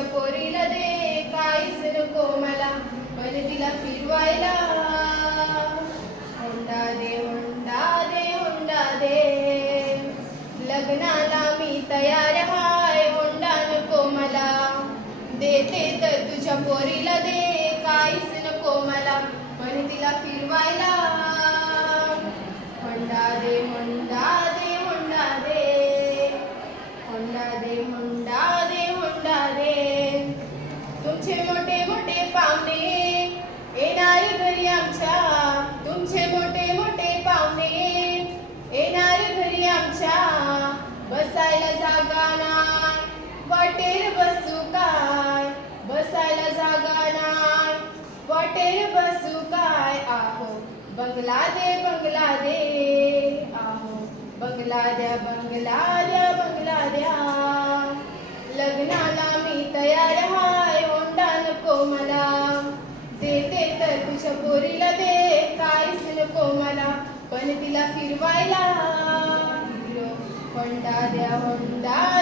तुझ्या पोरीला दे, काहीच नको मला, पण तिला फिरवायला. हुंडा दे, हुंडा दे, हुंडा दे, लग्नाला मी तयार हाय, हुंडा नको मला. देते तर तुझ्या पोरीला दे, काहीच नको मला, पण तिला फिरवायला. हुंडा दे, हुंडा दे, हुंडा दे, हुंडा दे, हुंडा दे, हुंडा दे. तुमचे मोठे मोठे पाहुणे येणार घरी आमच्या, तुमचे मोठे मोठे पाहुणे येणार घरी आमच्या. बसायला जागा नाय, वाटेर बसू काय, बसायला जागा नाय, वाटेर बसू काय. आहो बंगला दे, बंगला दे, आहो बंगला द्या, बंगला द्या, बंगला द्या. लग्नाला मी तयार हाय, हुंडा नको मला. देते तर तुझ्या पोरीला दे, काहीच नको मला, पण तिला फिरवायला. हुंडा द्या, हुंडा